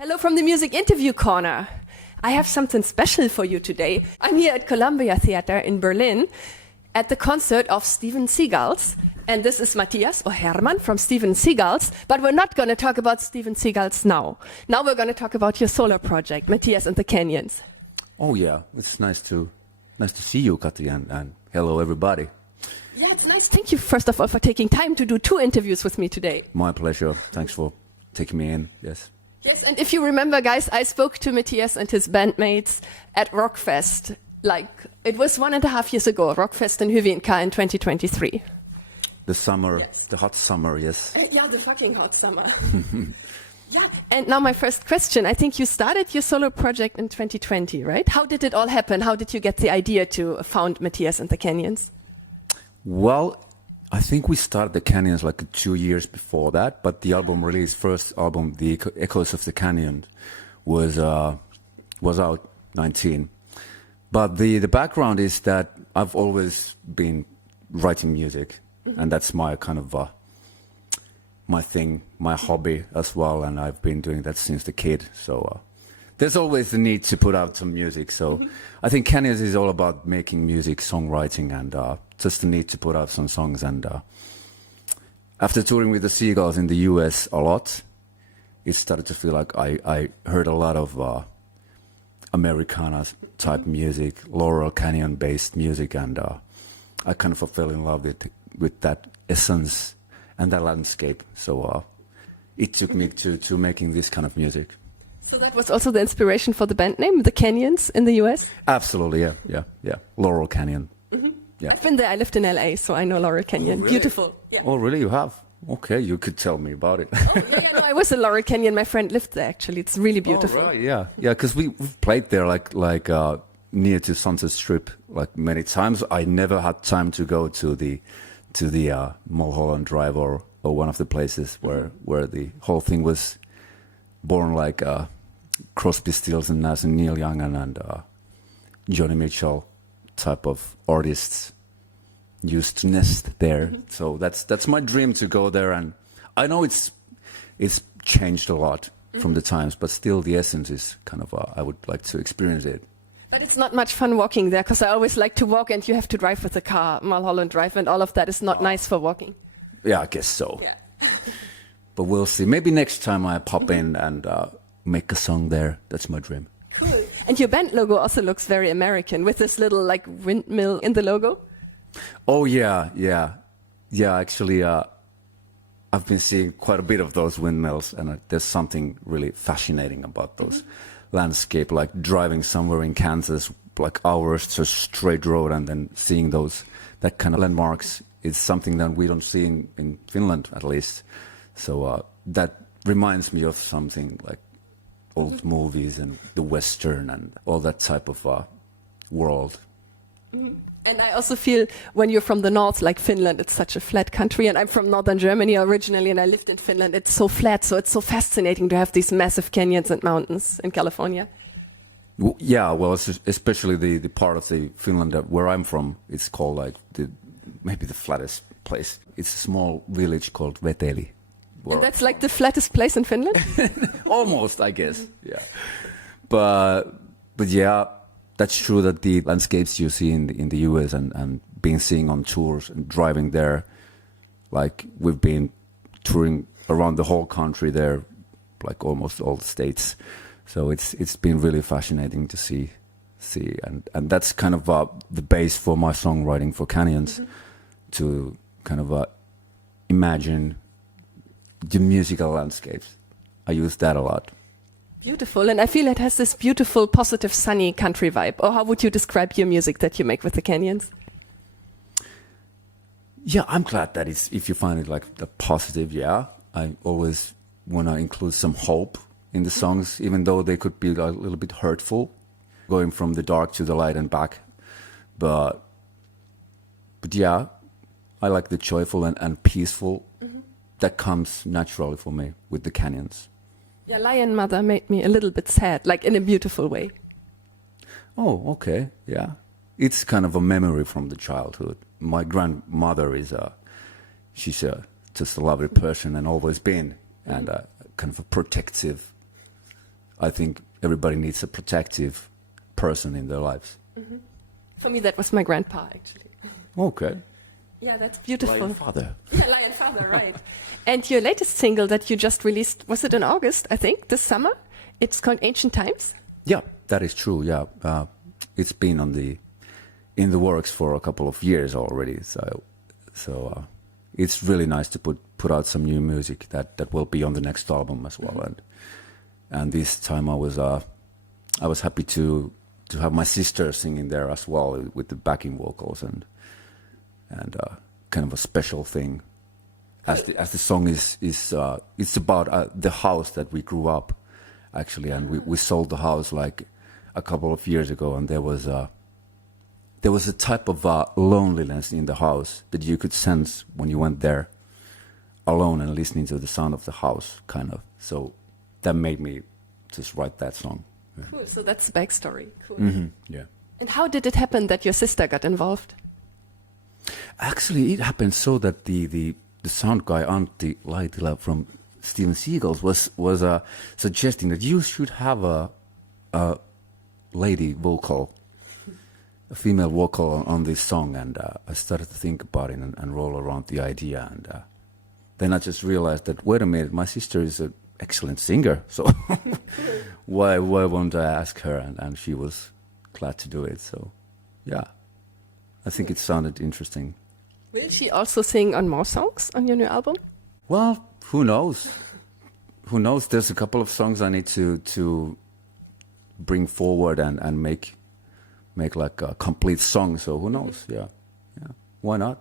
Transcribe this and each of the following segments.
Hello from the Music Interview Corner. I have something special for you today. I'm here at Columbia Theater in Berlin at the concert of STEVE N Seagulls. And this is Matthias or Herman from STEVE N Seagulls. But we're not going to talk about STEVE N Seagulls now. Now we're going to talk about your solo project, Matias and the Canyons. Oh yeah, it's nice to see you, Katri, and hello everybody. Yeah, it's nice. Thank you, first of all, for taking time to do 2 interviews with me today. My pleasure. Thanks for taking me in. Yes. Yes, and if you remember, guys, I spoke to Matthias and his bandmates at Rockfest. It was 1.5 years ago, Rockfest in Hyvinkää in 2023. The summer, Yes. the hot summer, yes. Yeah, the fucking hot summer. Yeah. And now my first question. I think you started your solo project in 2020, right? How did it all happen? How did you get the idea to found Matias and the Canyons? Well, I think we started the Canyons like 2 years before that, but the album release, first album, The Echoes of the Canyon, was out 19. But the background is that I've always been writing music, and that's my kind of my thing, my hobby as well, and I've been doing that since the kid. So there's always the need to put out some music. So I think Canyons is all about making music, songwriting, and just the need to put out some songs. And after touring with the Seagulls in the US a lot, it started to feel like I heard a lot of Americana type music, Laurel Canyon based music, and I kind of fell in love with that essence and that landscape. So it took me to making this kind of music. So that was also the inspiration for the band name, the Canyons in the US? Absolutely, yeah. Laurel Canyon. Yeah. I've been there. I lived in LA, so I know Laurel Canyon. really? Beautiful. Yeah. Oh, really? You have? Okay, you could tell me about it. No, I was in Laurel Canyon. My friend lived there, actually. It's really beautiful. Oh, right, yeah, because we've played there like near to Sunset Strip like many times. I never had time to go to the Mulholland Drive or one of the places where the whole thing was born, like Crosby, Stills and Nash and Neil Young and Johnny Mitchell type of artists used to nest there. So that's my dream, to go there. And I know it's changed a lot from the times, but still the essence is kind of I would like to experience it. But it's not much fun walking there, because I always like to walk and you have to drive with a car. Mulholland Drive and all of that is not nice for walking. Yeah, I guess so. Yeah. But we'll see. Maybe next time I pop in and make a song there. That's my dream. Cool. And your band logo also looks very American, with this little windmill in the logo. Oh yeah. Actually, I've been seeing quite a bit of those windmills, and there's something really fascinating about those landscape. Like driving somewhere in Kansas, like hours to a straight road, and then seeing that kind of landmarks is something that we don't see in Finland, at least. So that reminds me of something like old movies and the Western and all that type of world. And I also feel when you're from the north, like Finland, it's such a flat country. And I'm from northern Germany originally, and I lived in Finland. It's so flat, so it's so fascinating to have these massive canyons and mountains in California. Yeah, well, especially the part of the Finland where I'm from, it's called like maybe the flattest place. It's a small village called Veteli. And that's like the flattest place in Finland? Almost, I guess, yeah. But yeah, that's true that the landscapes you see in the US and being seen on tours and driving there, like we've been touring around the whole country there, like almost all the states. So it's been really fascinating to see, and that's kind of the base for my songwriting for Canyons, to kind of imagine the musical landscapes. I use that a lot. Beautiful, and I feel it has this beautiful, positive, sunny country vibe. Or how would you describe your music that you make with the Canyons? Yeah, I'm glad that if you find it like the positive, yeah. I always want to include some hope in the songs, even though they could be a little bit hurtful, going from the dark to the light and back. But yeah, I like the joyful and peaceful. That comes naturally for me with the Canyons. Yeah, Lion Mother made me a little bit sad, like in a beautiful way. Oh, okay, yeah. It's kind of a memory from the childhood. My grandmother she's just a lovely person and always been, and kind of a protective I think everybody needs a protective person in their lives. For me, that was my grandpa, actually. Okay. Yeah, that's beautiful. Lion father. Yeah, Lion Father, right. And your latest single that you just released, was it in August, I think, this summer? It's called Ancient Times? Yeah, that is true. Yeah, it's been in the works for a couple of years already. So it's really nice to put out some new music that will be on the next album as well. And this time I was happy to have my sister singing there as well with the backing vocals and kind of a special thing. As the song is it's about the house that we grew up actually, and we sold the house like a couple of years ago, and there was a type of loneliness in the house that you could sense when you went there alone and listening to the sound of the house, kind of. So that made me just write that song. Yeah. Cool, so that's the backstory. Cool. Yeah. And how did it happen that your sister got involved? Actually, it happened so that the sound guy Antti Laitila from STEVE N SEAGULLS was suggesting that you should have a lady vocal, a female vocal on this song, and I started to think about it and roll around the idea, and then I just realized that, wait a minute, my sister is an excellent singer, so why won't I ask her? And she was glad to do it, so yeah, I think it sounded interesting. Will she also sing on more songs on your new album? Well, who knows? Who knows? There's a couple of songs I need to bring forward and make like a complete song. So who knows? Yeah. Why not?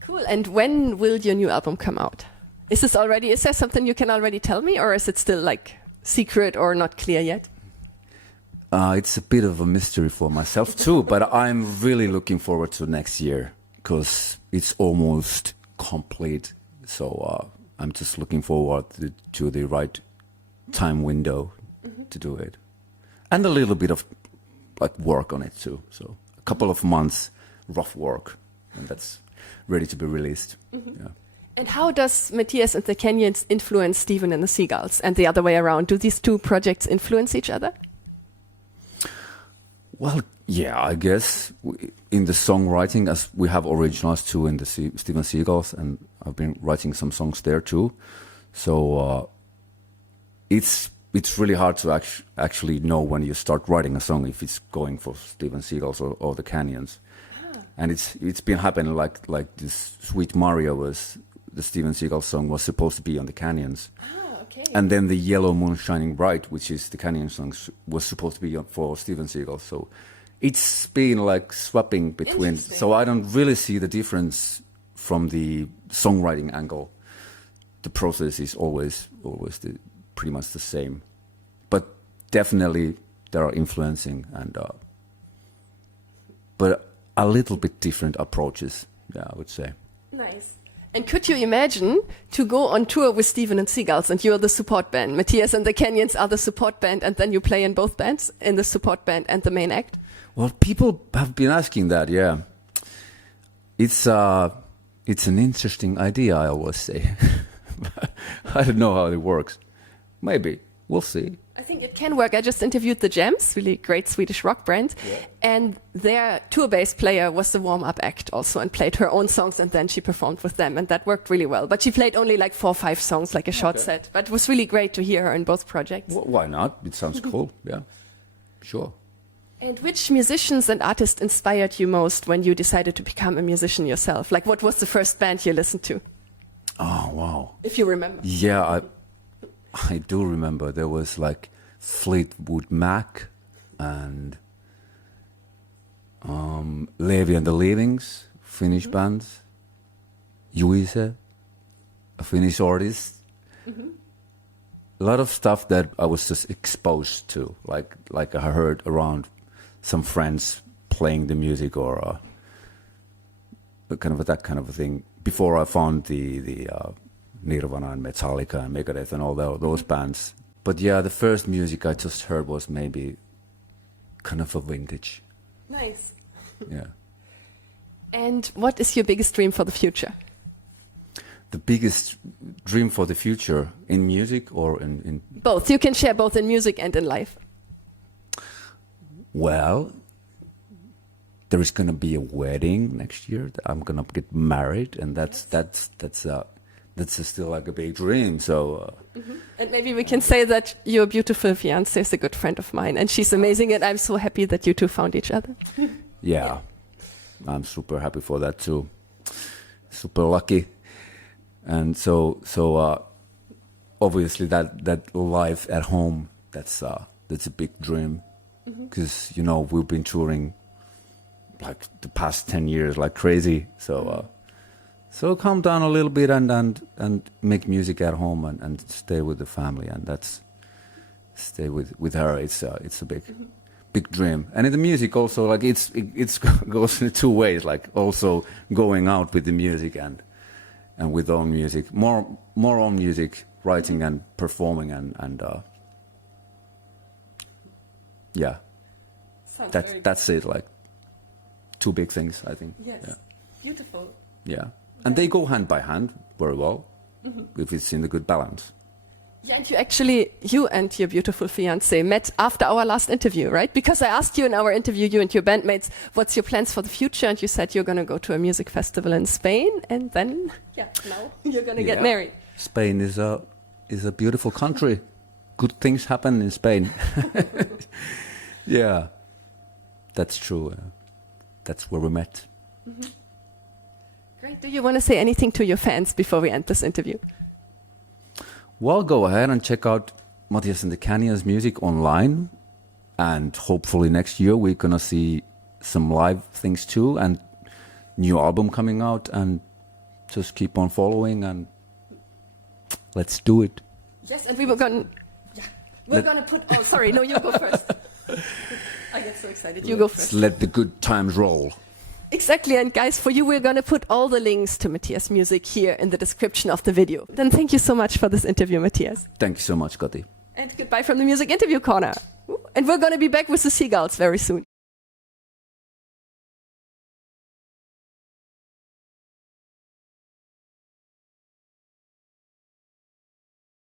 Cool. And when will your new album come out? Is there something you can already tell me, or is it still like secret or not clear yet? It's a bit of a mystery for myself too, but I'm really looking forward to next year because it's almost complete. So I'm just looking forward to the right time window to do it, and a little bit of like work on it too. So a couple of months rough work, and that's ready to be released. Yeah. And how does Matias and the Canyons influence Steven and the Seagulls, and the other way around? Do these two projects influence each other? Well, yeah, I guess in the songwriting, as we have originals too in the STEVE N Seagulls, and I've been writing some songs there too. So it's really hard to actually know when you start writing a song if it's going for STEVE N Seagulls or the Canyons. And it's been happening like this Sweet Mario was the STEVE N Seagull song was supposed to be on the Canyons. Okay. And then the Yellow Moon Shining Bright, which is the Canyon song, was supposed to be for STEVE N Seagull. So it's been like swapping between. So I don't really see the difference from the songwriting angle. The process is always pretty much the same, but definitely there are influencing and but a little bit different approaches. Yeah, I would say. Nice. And could you imagine to go on tour with Steven and Seagulls and you're the support band? Matias and the Canyons are the support band, and then you play in both bands, in the support band and the main act? Well, people have been asking that, yeah. It's an interesting idea, I always say. I don't know how it works. Maybe. We'll see. I think it can work. I just interviewed the Gems, really great Swedish rock band, and their tour bass player was the warm-up act also and played her own songs, and then she performed with them, and that worked really well. But she played only like 4 or 5 songs, like a short set. But it was really great to hear her in both projects. Why not? It sounds cool, yeah. Sure. And which musicians and artists inspired you most when you decided to become a musician yourself? Like, what was the first band you listened to? Oh, wow. If you remember. Yeah, I do remember. There was like Fleetwood Mac and Levi and the Leavings, Finnish bands. Juise, a Finnish artist. A lot of stuff that I was just exposed to, like I heard around some friends playing the music or kind of that kind of a thing. Before I found the Nirvana and Metallica and Megadeth and all those bands. But yeah, the first music I just heard was maybe kind of a vintage. Nice. Yeah. And what is your biggest dream for the future? the biggest dream for the future in music or in Both. You can share both in music and in life. well, there is going to be a wedding next year. I'm going to get married, and that's still like a big dream. So And maybe we can say that your beautiful fiancée is a good friend of mine, and she's amazing, and I'm so happy that you two found each other. yeah, I'm super happy for that too. Super lucky, and so obviously that life at home, that's a big dream, because we've been touring like the past 10 years like crazy. So calm down a little bit and make music at home and stay with the family, and stay with her. It's a big dream. And in the music also, like it's goes in two ways, like also going out with the music and with own music, more own music, writing and performing and yeah. That's it, like two big things, I think. Yes. Yeah. Beautiful. Yeah. And they go hand by hand very well, if it's in a good balance. Yeah, and you and your beautiful fiancé met after our last interview, right? Because I asked you in our interview, you and your bandmates, what's your plans for the future? And you said you're going to go to a music festival in Spain, and then, now you're going to get married. Spain is a beautiful country. Good things happen in Spain. Yeah, that's true. That's where we met. Great. Do you want to say anything to your fans before we end this interview? Well, go ahead and check out Matias and the Canyons music online, and hopefully next year we're gonna see some live things too, and new album coming out, and just keep on following, and let's do it. Yes, and we're gonna put. Oh, sorry, no, you go first. I get so excited. You go first. Let's let the good times roll. Exactly, and guys, for you, we're going to put all the links to Matias' music here in the description of the video. Then thank you so much for this interview, Matias. Thank you so much, Gotti. And goodbye from the Music Interview Corner. And we're going to be back with the Seagulls very soon.